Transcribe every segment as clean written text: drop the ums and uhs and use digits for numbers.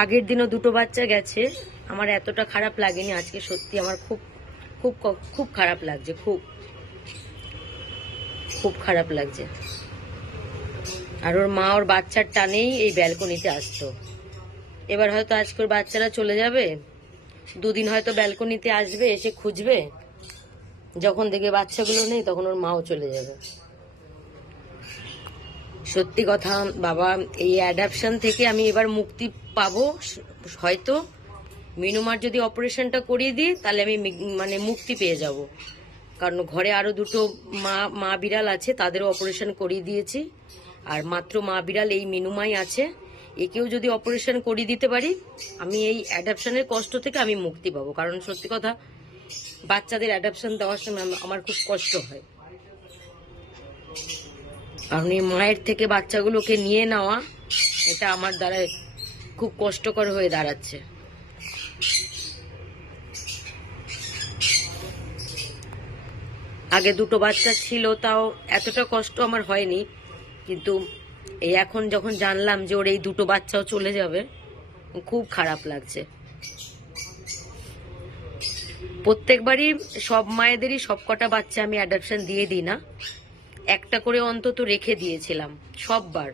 আগের দিনও দুটো বাচ্চা গেছে, আমার এতটা খারাপ লাগেনি। আজকে সত্যি আমার খুব খুব খুব খারাপ লাগছে, খুব খুব খারাপ লাগছে। আর ওর মা ওর বাচ্চার টানেই এই ব্যালকনিতে আসতো। এবার হয়তো আজকে ওর বাচ্চারা চলে যাবে, দুদিন হয়তো ব্যালকনিতে আসবে, এসে খুঁজবে, যখন দেখবে বাচ্চাগুলো নেই তখন ওর মাও চলে যাবে। সত্যি কথা বাবা, এই অ্যাডাপশন থেকে আমি এবার মুক্তি পাবো হয়তো। মিনুমার যদি অপারেশনটা করিয়ে দিই তাহলে আমি মানে মুক্তি পেয়ে যাব, কারণ ঘরে আরো দুটো মা বিড়াল আছে, তাদেরও অপারেশন করিয়ে দিয়েছি। আর মাত্র মা বিড়াল এই মিনুমাই আছে, একেও যদি অপারেশন করিয়ে দিতে পারি আমি এই অ্যাডাপশনের কষ্ট থেকে আমি মুক্তি পাবো। কারণ সত্যি কথা, বাচ্চাদের অ্যাডাপশন দেওয়ার সময় আমার খুব কষ্ট হয়, কারণ এই মায়ের থেকে বাচ্চাগুলোকে নিয়ে নেওয়া এটা আমার দ্বারা খুব কষ্টকর হয়ে দাঁড়াচ্ছে। আগে দুটো বাচ্চা ছিল, তাও এতটা কষ্ট আমার হয়নি, কিন্তু এই এখন যখন জানলাম যে ওর এই দুটো বাচ্চাও চলে যাবে, খুব খারাপ লাগছে। প্রত্যেকবারই সব মায়েদেরই সব কটা বাচ্চা আমি অ্যাডাপশন দিয়ে দিই না, একটা করে অন্তত রেখে দিয়েছিলাম সববার।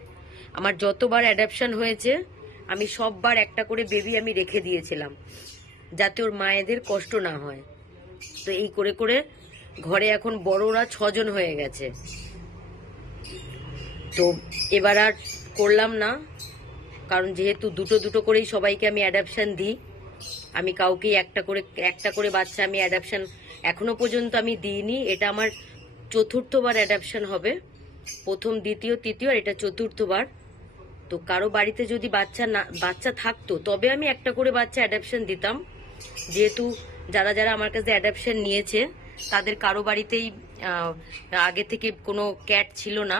আমার যতবার অ্যাডাপশন হয়েছে আমি সববার একটা করে বেবি আমি রেখে দিয়েছিলাম, যাতে ওর মায়েদের কষ্ট না হয়। তো এই করে করে ঘরে এখন বড়রা 6 জন হয়ে গেছে। তো এবার আর করলাম না, কারণ যেহেতু দুটো দুটো করেই সবাইকে আমি অ্যাডাপশন দিই, আমি কাউকে একটা করে বাচ্চা আমি অ্যাডাপশন এখনো পর্যন্ত আমি দিইনি। এটা আমার চতুর্থবার অ্যাডাপশন হবে, প্রথম দ্বিতীয় তৃতীয় আর এটা চতুর্থবার। তো কারো বাড়িতে যদি বাচ্চা থাকতো তবে আমি একটা করে বাচ্চা অ্যাডাপশন দিতাম, যেহেতু যারা যারা আমার কাছে অ্যাডাপশন নিয়েছে তাদের কারো বাড়িতেই আগে থেকে কোনো ক্যাট ছিল না,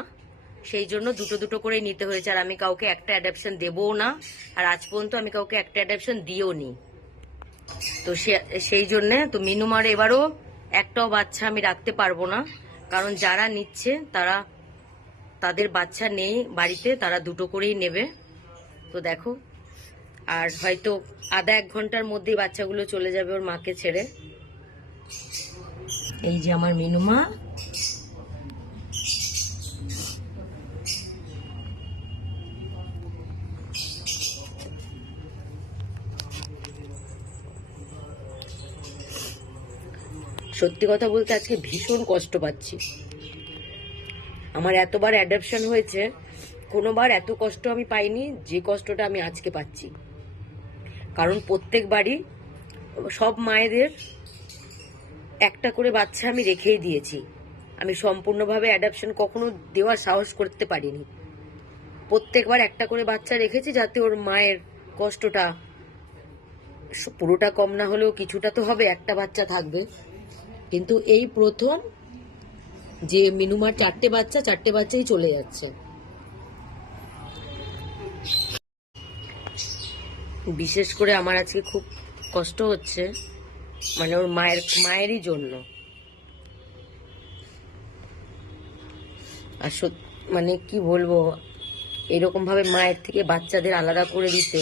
সেই জন্য দুটো দুটো করে নিতে হয়েছে। আর আমি কাউকে একটা অ্যাডাপশন দেবও না, আর আজ পর্যন্ত আমি কাউকে একটা অ্যাডাপশন দিও নি। তো সেই জন্যে তো মিনুমার এবারও একটাও বাচ্চা আমি রাখতে পারবো না, কারণ যারা নিচ্ছে তাদের বাচ্চা নেই বাড়িতে, তারা দুটো করেই নেবে। তো দেখো, আর হয়তো আধা 1 ঘন্টার মধ্যেই বাচ্চাগুলো চলে যাবে ওর মাকে ছেড়ে। এই যে আমার মিনুমা, সত্যি কথা বলতে আজকে ভীষণ কষ্ট পাচ্ছি। আমার এতবার অ্যাডাপশন হয়েছে, কোনোবার এত কষ্ট আমি পাইনি যে কষ্টটা আমি আজকে পাচ্ছি। কারণ প্রত্যেকবারই সব মায়েদের একটা করে বাচ্চা আমি রেখেই দিয়েছি, আমি সম্পূর্ণভাবে অ্যাডাপশন কখনো দেওয়ার সাহস করতে পারিনি। প্রত্যেকবার একটা করে বাচ্চা রেখেছি, যাতে ওর মায়ের কষ্টটা পুরোটা কম না হলেও কিছুটা তো হবে, একটা বাচ্চা থাকবে। কিন্তু এই প্রথম যে মিনুমার 4টে বাচ্চাই চলে যাচ্ছে। বিশেষ করে আমার আজকে খুব কষ্ট হচ্ছে, মানে ওর মায়েরই জন্য। আর মানে কি বলবো, এরকম ভাবে মায়ের থেকে বাচ্চাদের আলাদা করে দিতে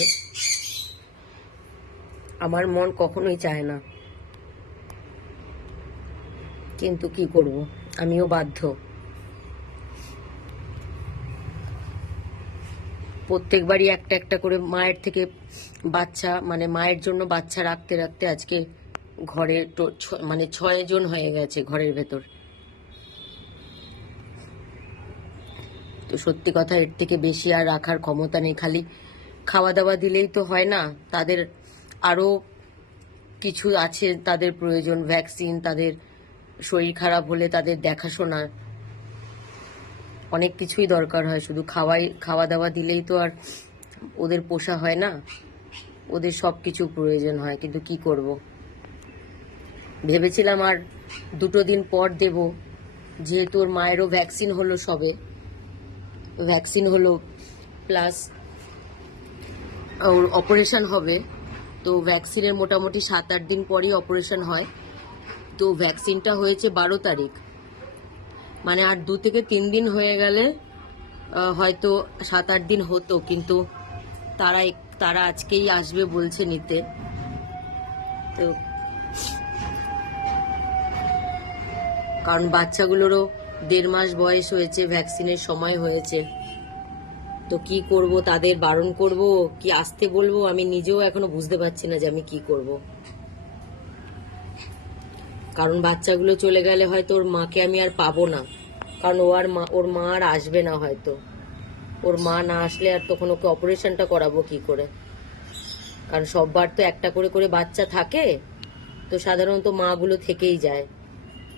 আমার মন কখনোই চায় না, কিন্তু কি করব, আমিও বাধ্য। প্রত্যেকবারই একটা একটা করে মায়ের থেকে বাচ্চা, মানে মায়ের জন্য বাচ্চা রাখতে রাখতে আজকে ঘরে মানে 6 জন হয়ে গেছে ঘরের ভেতর। তো সত্যি কথা, এর থেকে বেশি আর রাখার ক্ষমতা নেই। খালি খাওয়া দাওয়া দিলেই তো হয় না, তাদের আরো কিছু আছে, তাদের প্রয়োজন, ভ্যাকসিন, তাদের শরীর খারাপ হলে তাদের দেখাশোনার অনেক কিছুই দরকার হয়। শুধু খাওয়া দাওয়া দিলেই তো আর ওদের পোষা হয় না, ওদের সব কিছু প্রয়োজন হয়। কিন্তু কি করব, ভেবেছিলাম আর 2 দিন পর দেব, যেহেতু ওর মায়েরও ভ্যাকসিন হলো, সবে ভ্যাকসিন হলো, প্লাস ওর অপারেশন হবে। তো ভ্যাকসিনের মোটামুটি 7-8 দিন পরই অপারেশন হয়। তো ভ্যাকসিনটা হয়েছে 12 তারিখ, মানে আর 2 থেকে 3 দিন হয়ে গেলে হয়তো 7-8 দিন হতো, কিন্তু তারা তারা আজকেই আসবে বলছে নিতে। তো কারণ বাচ্চাগুলোরও 1.5 মাস বয়স হয়েছে, ভ্যাকসিনের সময় হয়েছে। তো কি করব, তাদের বারণ করব কি আসতে বলবো, আমি নিজেও এখনো বুঝতে পারছি না যে আমি কি করব। কারণ বাচ্চাগুলো চলে গেলে হয়তো ওর মাকে আমি আর পাবো না, কারণ ওর মা আর আসবে না হয়তো। ওর মা না আসলে আর তখন ওকে অপারেশনটা করাবো কি করে, কারণ সববার তো একটা করে করে বাচ্চা থাকে, তো সাধারণত মাগুলো থেকেই যায়।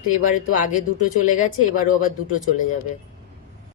তো এবারে তো আগে 2টো চলে গেছে, এবারও আবার 2টো চলে যাবে।